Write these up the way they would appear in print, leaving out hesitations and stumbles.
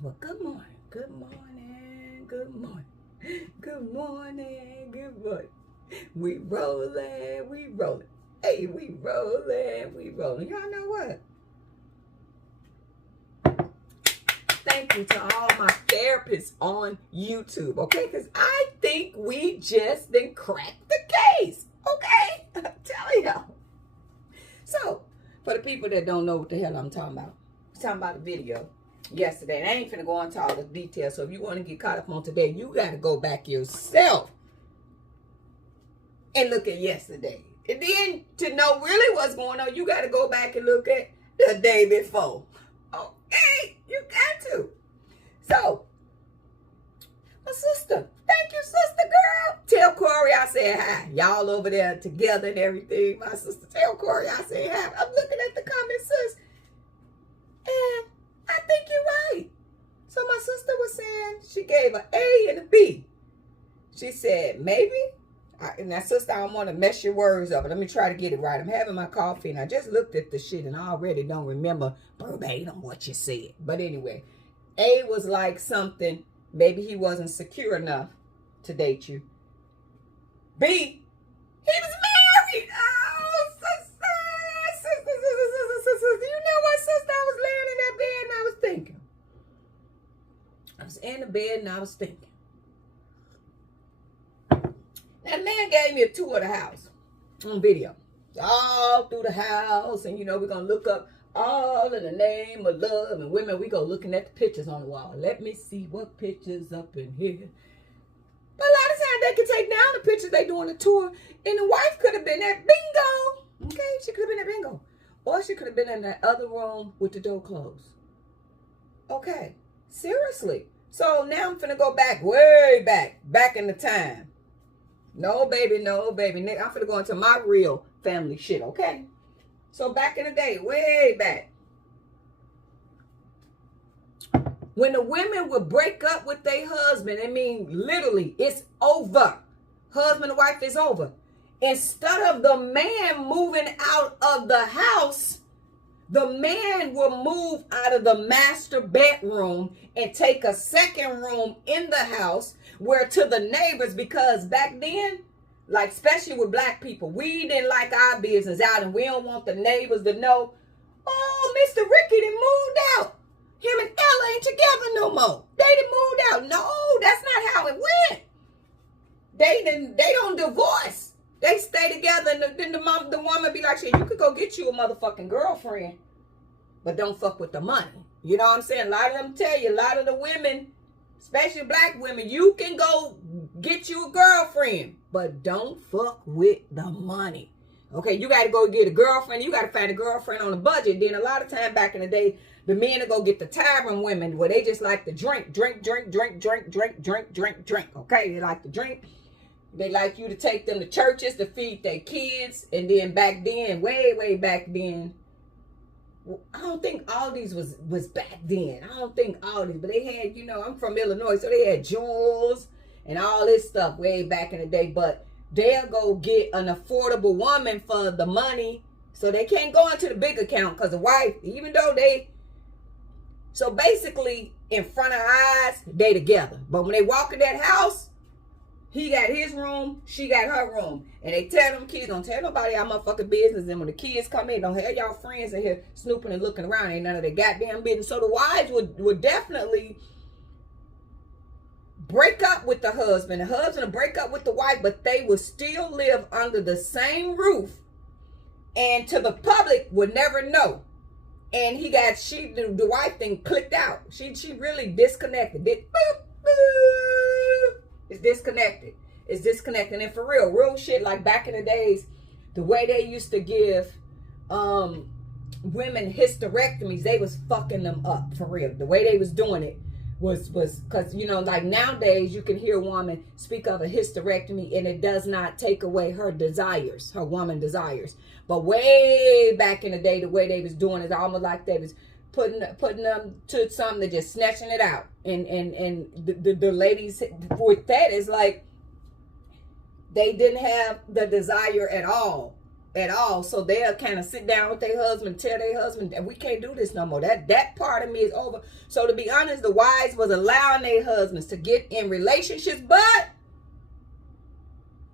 Well, good morning, good morning, good morning, good morning, good morning. We rolling, we rolling. Hey, we rolling, we rolling. Y'all know what? Thank you to all my therapists on YouTube, okay? Because I think we just done cracked the case, okay? I'm telling y'all. So, for the people that don't know what the hell I'm talking about, I'm talking about a video yesterday. And I ain't finna go into all the details. So if you want to get caught up on today, you got to go back yourself and look at yesterday. And then to know really what's going on, you got to go back and look at the day before. Okay? You got to. So, my sister. Thank you, sister girl. Tell Corey I said hi. Y'all over there together and everything. My sister, tell Corey I said hi. I'm looking at the comments, sis. And I think you're right. So my sister was saying she gave an A and a B. She said, maybe. Now, sister, I don't want to mess your words up, but let me try to get it right. I'm having my coffee, and I just looked at the shit, and I already don't remember verbatim what you said. But anyway, A was like something, maybe he wasn't secure enough to date you. B, he was married. Oh, sister. You know what, sister? I was laying in that bed, and I was thinking. I was in the bed, and I was thinking. That man gave me a tour of the house on video. All through the house. And, you know, we're going to look up all in the name of love and women. We go looking at the pictures on the wall. Let me see what pictures up in here. But a lot of times they can take down the pictures they doing the tour. And the wife could have been at bingo. Okay, she could have been at bingo. Or she could have been in that other room with the door closed. Okay, seriously. So now I'm finna go back, way back in the time. No, baby, no, baby. I'm finna go into my real family shit, okay? So back in the day, way back. When the women would break up with their husband, I mean, literally, it's over. Husband and wife is over. Instead of the man moving out of the house, the man will move out of the master bedroom and take a second room in the house where to the neighbors, because back then, like especially with black people, we didn't like our business out and we don't want the neighbors to know, oh, Mr. Ricky done moved out. Him and Ella ain't together no more. They done moved out. No, that's not how it went. They don't divorce. They stay together, and then the woman be like, shit, you could go get you a motherfucking girlfriend, but don't fuck with the money. You know what I'm saying? A lot of them tell you, a lot of the women, especially black women, you can go get you a girlfriend, but don't fuck with the money. Okay, you got to go get a girlfriend. You got to find a girlfriend on a budget. Then a lot of time back in the day, the men will go get the tavern women where they just like to drink. Okay, they like to drink. They like you to take them to churches to feed their kids. And then back then, way back then, I don't think Aldi's was back then. I don't think Aldi's, but they had, you know, I'm from Illinois, so they had Jewels and all this stuff way back in the day. But they'll go get an affordable woman for the money, so they can't go into the big account because the wife, even though they, so basically in front of our eyes, they together. But when they walk in that house, he got his room, she got her room. And they tell them kids, don't tell nobody our motherfucking business. And when the kids come in, don't have y'all friends in here snooping and looking around. Ain't none of their goddamn business. So the wives would definitely break up with the husband. The husband would break up with the wife, but they would still live under the same roof. And to the public would never know. And the wife thing clicked out. She really disconnected. It's disconnected. It's disconnected. And for real shit, like back in the days, the way they used to give women hysterectomies, they was fucking them up, for real. The way they was doing it was because, you know, like nowadays you can hear a woman speak of a hysterectomy and it does not take away her desires, her woman desires. But way back in the day, the way they was doing it, almost like they was putting them to something, just snatching it out. And the ladies with that is like, they didn't have the desire at all at all. So they'll kind of sit down with their husband, tell their husband that we can't do this no more. That part of me is over. So to be honest, the wives was allowing their husbands to get in relationships, but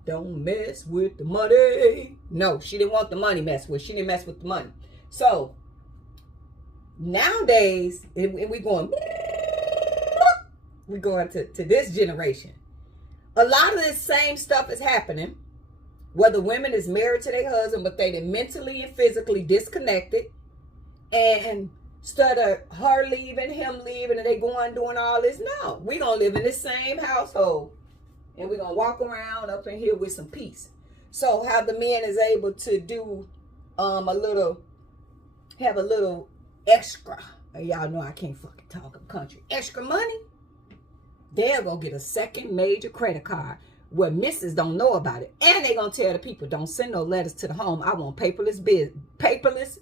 don't mess with the money. No, she didn't want the money messed with. She didn't mess with the money. So nowadays, and we're going to this generation. A lot of this same stuff is happening. Whether women is married to their husband, but they mentally and physically disconnected, and instead of her leaving, him leaving, and they going doing all this. No, we gonna live in the same household, and we gonna walk around up in here with some peace. So how the man is able to do have a little extra. Y'all know I can't fucking talk. I'm country. Extra money. They'll go get a second major credit card where missus don't know about it. And they gonna tell the people, don't send no letters to the home. I want paperless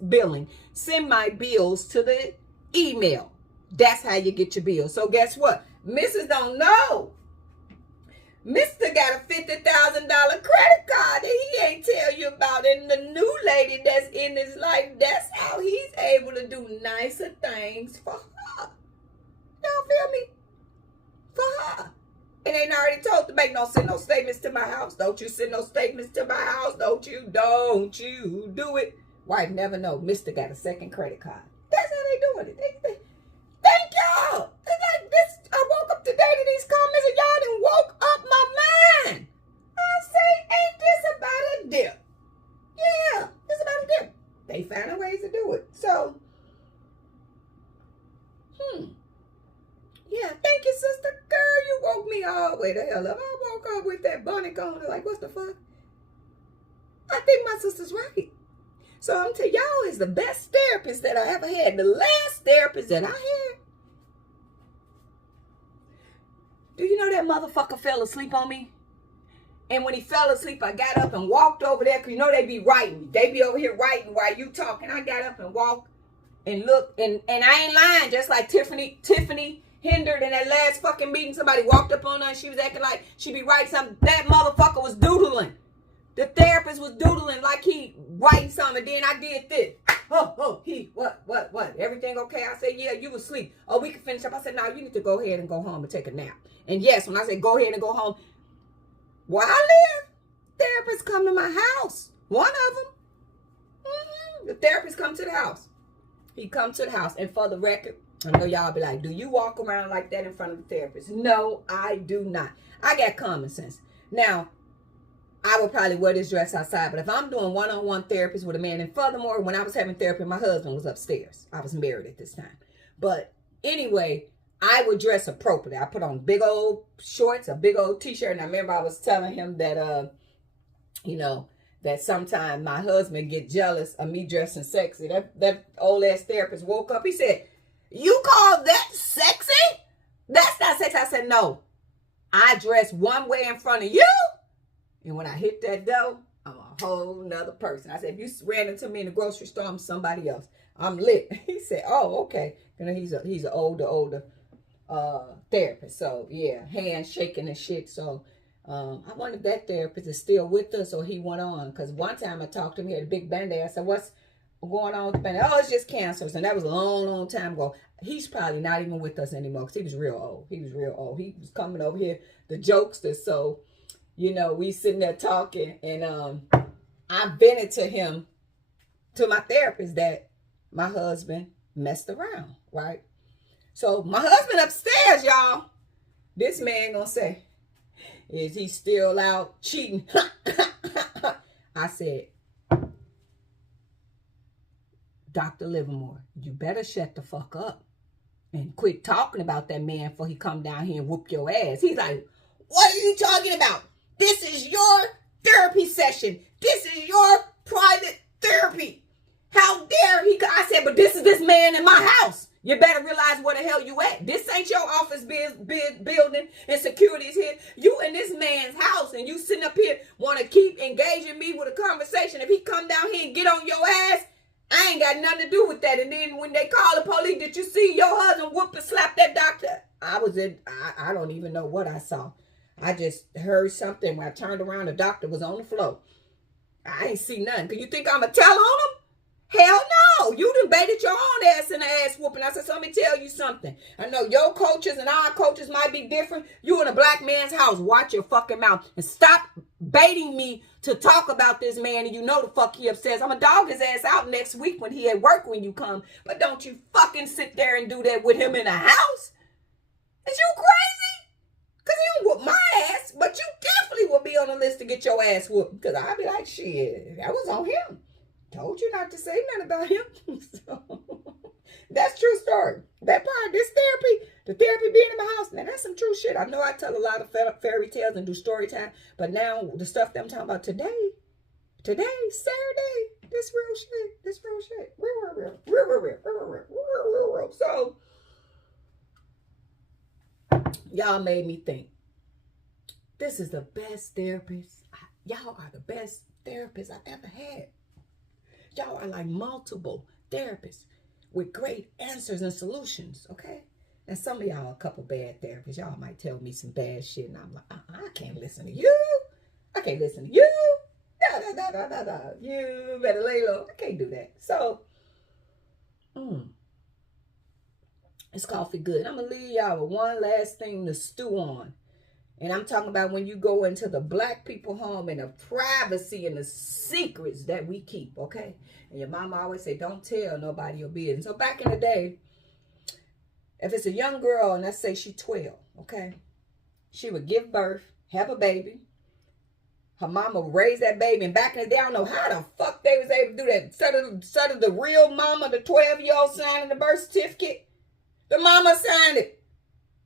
billing. Send my bills to the email. That's how you get your bills. So guess what? Missus don't know. Mr. got a $50,000 credit card that he ain't tell you about. And the new lady that's in his life, that's how he's able to do nicer things for her. Y'all feel me? For her. And ain't already told to make no send no statements to my house. Don't you send no statements to my house. Don't you do it. Wife never know. Mr. got a second credit card. That's how they doing it. Thank y'all. I woke up today to these comments and y'all done woke up my mind. I say, ain't this about a dip? Yeah, it's about a dip. They found ways to do it. So, yeah, thank you, sister. Girl, you woke me all the way the hell up. I woke up with that bonnet on. Like, what the fuck? I think my sister's right. So I'm telling y'all is the best therapist that I ever had. The last therapist that I had. Do you know that motherfucker fell asleep on me? And when he fell asleep, I got up and walked over there. Because you know they be writing. They be over here writing while you talking. I got up and walked and looked. And I ain't lying. Just like Tiffany hindered in that last fucking meeting. Somebody walked up on her and she was acting like she be writing something. That motherfucker was doodling. The therapist was doodling like he writing something. And then I did this. What? Everything okay? I said, yeah, you was asleep. Oh, we can finish up. I said, no, you need to go ahead and go home and take a nap. And yes, when I said go ahead and go home, where I live, therapists come to my house. One of them. The therapist come to the house. He come to the house. And for the record, I know y'all be like, do you walk around like that in front of the therapist? No, I do not. I got common sense. Now, I would probably wear this dress outside, but if I'm doing one-on-one therapy with a man, and furthermore, when I was having therapy, my husband was upstairs. I was married at this time. But anyway, I would dress appropriately. I put on big old shorts, a big old t-shirt, and I remember I was telling him that, that sometimes my husband get jealous of me dressing sexy. That old-ass therapist woke up. He said, you call that sexy? That's not sexy. I said, no. I dress one way in front of you. And when I hit that door, I'm a whole nother person. I said, if you ran into me in the grocery store, I'm somebody else. I'm lit. He said, oh, okay. You know, he's an older therapist. So, yeah, hands shaking and shit. So, I wonder if that therapist is still with us or he went on. Because one time I talked to him, he had a big Band-Aid. I said, what's going on with the Band-Aid? Oh, it's just cancers. And that was a long, long time ago. He's probably not even with us anymore because he was real old. He was coming over here, the jokester. So, we sitting there talking, and I vented to him, to my therapist, that my husband messed around, right? So my husband upstairs, y'all. This man gonna say, is he still out cheating? I said, Dr. Livermore, you better shut the fuck up and quit talking about that man before he come down here and whoop your ass. He's like, what are you talking about? This is your therapy session. This is your private therapy. How dare he? I said, but this is this man in my house. You better realize where the hell you at. This ain't your office building and security's here. You in this man's house and you sitting up here want to keep engaging me with a conversation. If he come down here and get on your ass, I ain't got nothing to do with that. And then when they call the police, did you see your husband whoop and slap that doctor? I don't even know what I saw. I just heard something. When I turned around, the doctor was on the floor. I ain't see nothing. Cause you think I'ma tell on them? Hell no. You done baited your own ass in the ass whooping. I said, so let me tell you something. I know your coaches and our coaches might be different. You in a black man's house. Watch your fucking mouth. And stop baiting me to talk about this man. And you know the fuck he upset. I'm going to dog his ass out next week when he at work when you come. But don't you fucking sit there and do that with him in the house. Is you crazy? Because he don't whoop my ass. But you definitely will be on the list to get your ass whooped. Because I'll be like, shit, that was on him. Told you not to say nothing about him. So, that's true story. That part, this therapy, the therapy being in my house, now that's some true shit. I know I tell a lot of fairy tales and do story time, but now the stuff that I'm talking about today, Saturday, this real shit. Real. So, y'all made me think. This is the best therapist. Y'all are the best therapists I've ever had. Y'all are like multiple therapists with great answers and solutions, okay? And some of y'all are a couple bad therapists. Y'all might tell me some bad shit, and I'm like, I can't listen to you. I can't listen to you. Da. You better lay low. I can't do that. So, it's coffee good. I'm going to leave y'all with one last thing to stew on. And I'm talking about when you go into the black people home and the privacy and the secrets that we keep, okay? And your mama always say, don't tell nobody your business. So back in the day, if it's a young girl, and let's say she's 12, okay? She would give birth, have a baby. Her mama would raise that baby. And back in the day, I don't know how the fuck they was able to do that. Instead of the real mama, the 12-year-old signing the birth certificate, the mama signed it.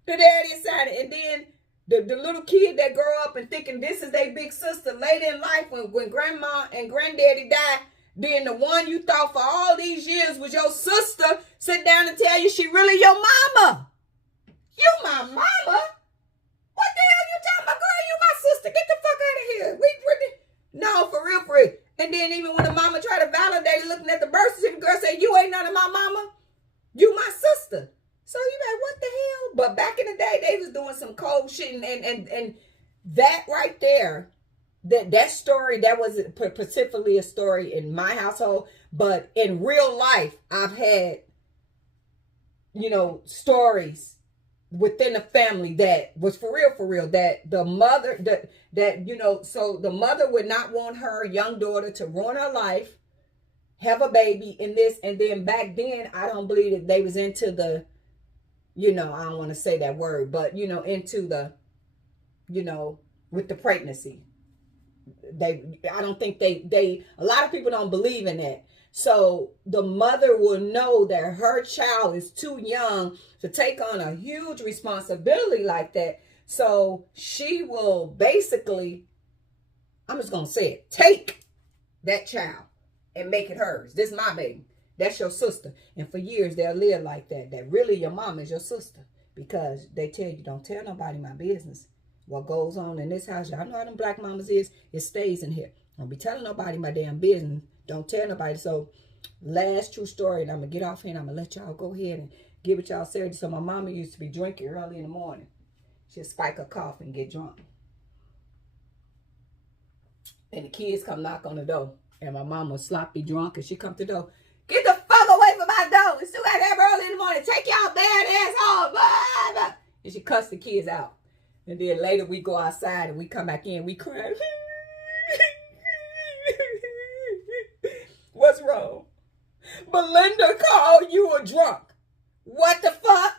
The daddy signed it. And then the little kid that grow up and thinking this is their big sister later in life when grandma and granddaddy died, then the one you thought for all these years was your sister sit down and tell you she really your mama. You my mama? What the hell you talking about, girl? You my sister. Get the fuck out of here. No, for real. And then even when the mama try to validate it, looking at the birth certificate, girl say, you ain't none of my mama. You my sister. So you like, what the hell? But back in the day, they was doing some cold shit. And that right there, that story, that was specifically a story in my household. But in real life, I've had, stories within the family that was for real, that the mother, so the mother would not want her young daughter to ruin her life, have a baby in this. And then back then, I don't believe that they was into the, I don't want to say that word, but, into the, with the pregnancy. I don't think a lot of people don't believe in that. So the mother will know that her child is too young to take on a huge responsibility like that. So she will basically, I'm just going to say it, take that child and make it hers. This is my baby. That's your sister. And for years, they'll live like that. That really your mom is your sister. Because they tell you, don't tell nobody my business. What goes on in this house, y'all know how them black mamas is. It stays in here. Don't be telling nobody my damn business. Don't tell nobody. So, last true story, and I'm going to get off here and I'm going to let y'all go ahead and give it y'all serious. So, my mama used to be drinking early in the morning. She'd spike her coffee and get drunk. And the kids come knock on the door. And my mama was sloppy drunk and she come to the door. Get the fuck away from my door. It's still got that early in the morning. Take y'all bad ass home. Blah, blah. And she cussed the kids out. And then later we go outside and we come back in. We cry. What's wrong? Belinda called you a drunk. What the fuck?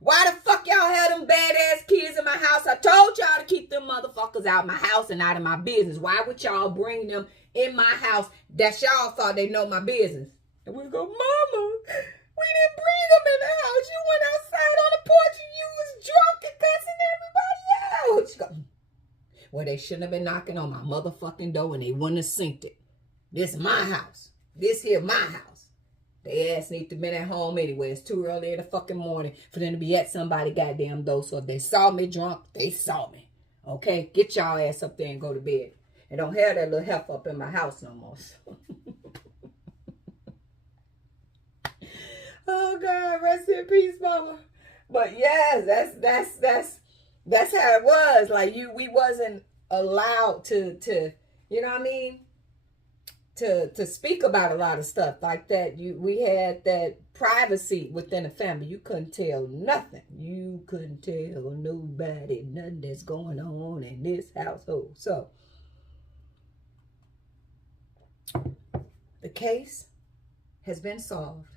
Why the fuck y'all have them badass kids in my house? I told y'all to keep them motherfuckers out of my house and out of my business. Why would y'all bring them in my house that y'all thought they know my business? And we go, Mama, we didn't bring them in the house. You went outside on the porch and you was drunk and cussing everybody out. She go, well, they shouldn't have been knocking on my motherfucking door and they wouldn't have synced it. This is my house. This here my house. They ass need to been at home anyway. It's too early in the fucking morning for them to be at somebody goddamn door. So if they saw me drunk, they saw me. Okay? Get y'all ass up there and go to bed. And don't have that little heifer up in my house no more. Oh God, rest in peace, mama. But yes, that's how it was. Like we wasn't allowed to you know what I mean, to speak about a lot of stuff like that. We had that privacy within the family. You couldn't tell nothing. You couldn't tell nobody nothing that's going on in this household. So the case has been solved,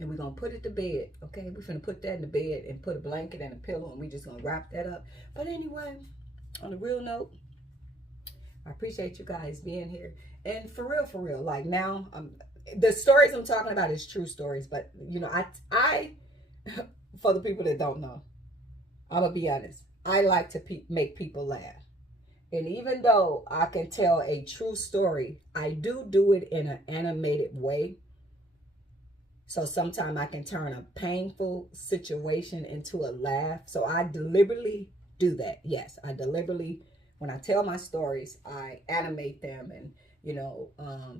and we're gonna put it to bed. Okay, we're gonna put that in the bed and put a blanket and a pillow, and we just gonna wrap that up. But anyway, on a real note, I appreciate you guys being here. And for real, like now, the stories I'm talking about is true stories. But you know, I for the people that don't know, I'm gonna be honest. I like to make people laugh. And even though I can tell a true story, I do it in an animated way. So sometimes I can turn a painful situation into a laugh. So I deliberately do that. Yes, I deliberately, when I tell my stories, I animate them and, you know,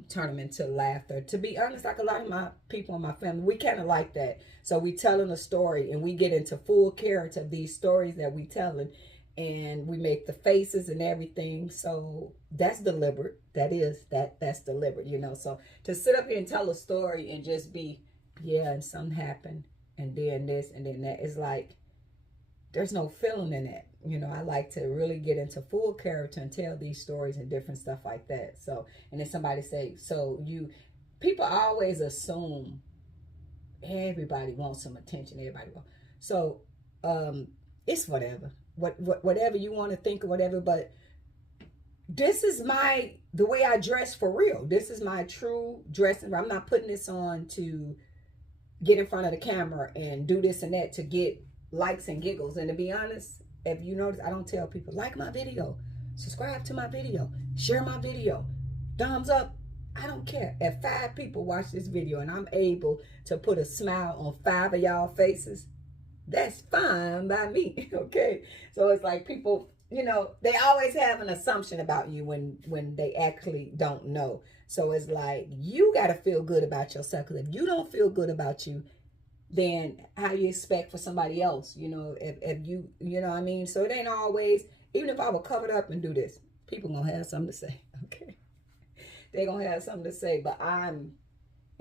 turn them into laughter. To be honest, like a lot of my people in my family, we kind of like that. So we telling a story and we get into full character of these stories that we telling, and we make the faces and everything. So that's deliberate. That's deliberate, you know. So to sit up here and tell a story and just be, yeah, and something happened, and then this, and then that, is like, there's no feeling in that. You know, I like to really get into full character and tell these stories and different stuff like that. So, and then somebody say, so people always assume everybody wants some attention. Everybody wants. So, it's whatever. Whatever you want to think or whatever, but this is the way I dress for real. This is my true dressing. I'm not putting this on to get in front of the camera and do this and that to get likes and giggles. And to be honest, if you notice, I don't tell people, like my video, subscribe to my video, share my video, thumbs up. I don't care. If 5 people watch this video and I'm able to put a smile on 5 of y'all faces, that's fine by me. Okay. So it's like people, you know, they always have an assumption about you when they actually don't know. So it's like, you got to feel good about yourself. Because if you don't feel good about you, then how you expect for somebody else, you know, if you know what I mean? So it ain't always, even if I were covered up and do this, people gonna have something to say. Okay. They gonna have something to say, but I'm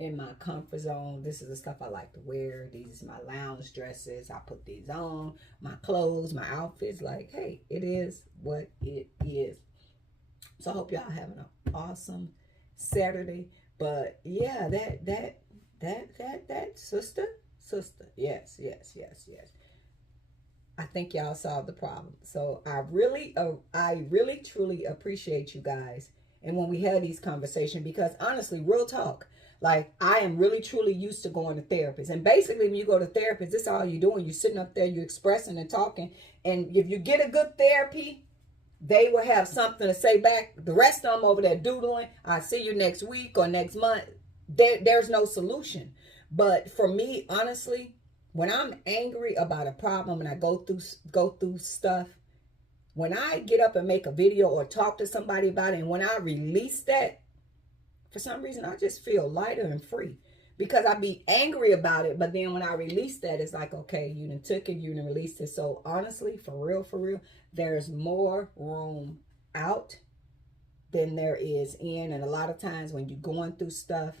in my comfort zone. This is the stuff I like to wear. These are my lounge dresses. I put these on, my clothes, my outfits. Like, hey, it is what it is. So I hope y'all having an awesome Saturday. But yeah, that sister. Yes. I think y'all solved the problem. So I really truly appreciate you guys. And when we have these conversations, because honestly, real talk, like I am really truly used to going to therapists. And basically when you go to therapists, this is all you're doing. You're sitting up there, you're expressing and talking. And if you get a good therapy, they will have something to say back. The rest of them over there doodling, I'll see you next week or next month. There's no solution. But for me, honestly, when I'm angry about a problem and I go through stuff, when I get up and make a video or talk to somebody about it, and when I release that, for some reason, I just feel lighter and free. Because I be angry about it, but then when I release that, it's like, okay, you done took it, you done released it. So honestly, for real, there's more room out than there is in. And a lot of times when you're going through stuff,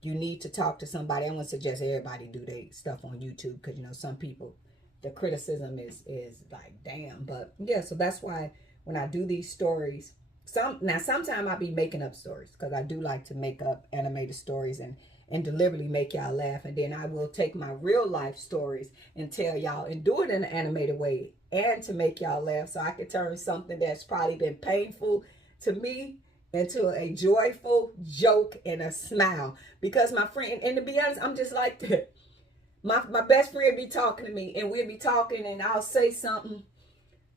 you need to talk to somebody. I wouldn't suggest everybody do their stuff on YouTube, because, you know, some people, the criticism is like, damn. But yeah, so that's why when I do these stories, sometimes I'll be making up stories, because I do like to make up animated stories and deliberately make y'all laugh. And then I will take my real life stories and tell y'all and do it in an animated way and to make y'all laugh. So I can turn something that's probably been painful to me into a joyful joke and a smile. Because my friend, and to be honest, I'm just like that. My best friend be talking to me, and we'll be talking, and I'll say something.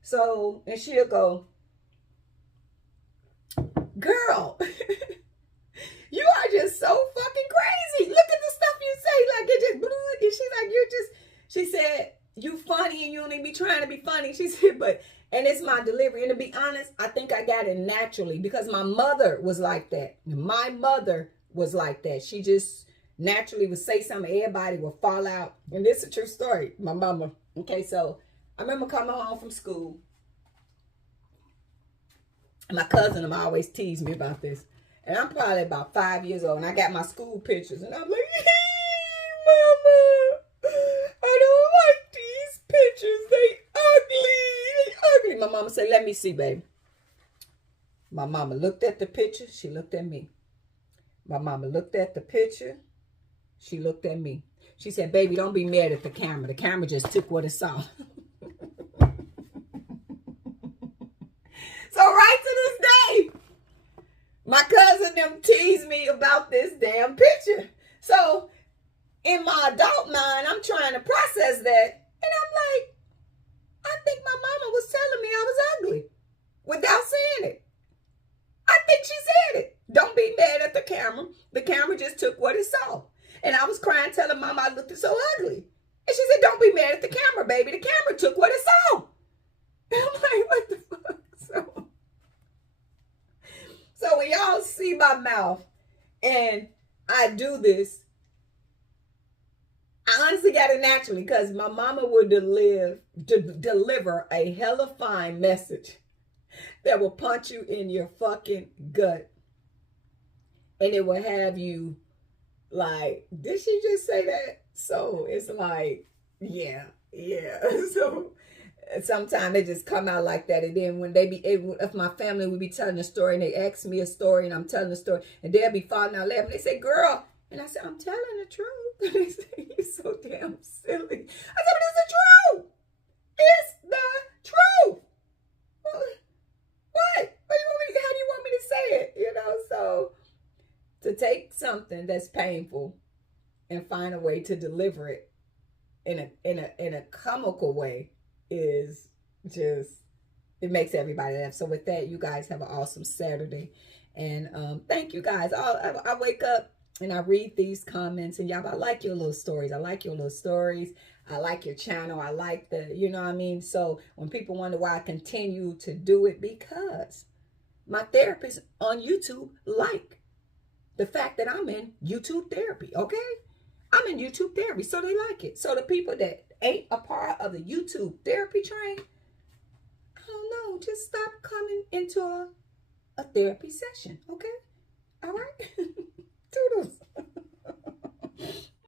So, and she'll go, girl, you are just so fucking crazy. Look at the stuff you say. Like, it just, and she's like, she said, you funny and you don't even be trying to be funny. She said, and it's my delivery. And to be honest, I think I got it naturally, because my mother was like that. My mother was like that. She just naturally would say something, everybody would fall out. And this is a true story. My mama. Okay, so I remember coming home from school, My cousin them always tease me about this. And I'm probably about 5 years old. And I got my school pictures. And I'm like, hey, Mama, I don't like these pictures. They ugly. They ugly. My mama said, let me see, baby. My mama looked at the picture. She looked at me. My mama looked at the picture. She looked at me. She said, baby, don't be mad at the camera. The camera just took what it saw. So right to this day, my cousin them tease me about this damn picture. So in my adult mind, I'm trying to process that. And I'm like, I think my mama was telling me I was ugly without saying it. I think she said it. Don't be mad at the camera. The camera just took what it saw. And I was crying, telling Mama I looked so ugly. And she said, don't be mad at the camera, baby. The camera took what it saw. And I'm like, what the fuck? So when y'all see my mouth and I do this, I honestly got it naturally because my mama would deliver a hella fine message that will punch you in your fucking gut. And it will have you like, did she just say that? So it's like, yeah. So sometimes they just come out like that. And then when they be able, if my family would be telling a story and they ask me a story and I'm telling the story and they'll be falling out laughing. They say, girl. And I said, I'm telling the truth. And they say, you're so damn silly. I said, but it's the truth. It's the truth. What? How do you want me to say it? You know, so to take something that's painful and find a way to deliver it in a comical way is just, it makes everybody laugh. So with that, you guys have an awesome Saturday. And thank you guys. I wake up and I read these comments and y'all, I like your little stories. I like your little stories. I like your channel. I like the, you know what I mean? So when people wonder why I continue to do it, because my therapists on YouTube like the fact that I'm in YouTube therapy, okay? I'm in YouTube therapy, so they like it. So the people that ain't a part of the YouTube therapy train, I don't know, just stop coming into a therapy session, okay? All right? Toodles.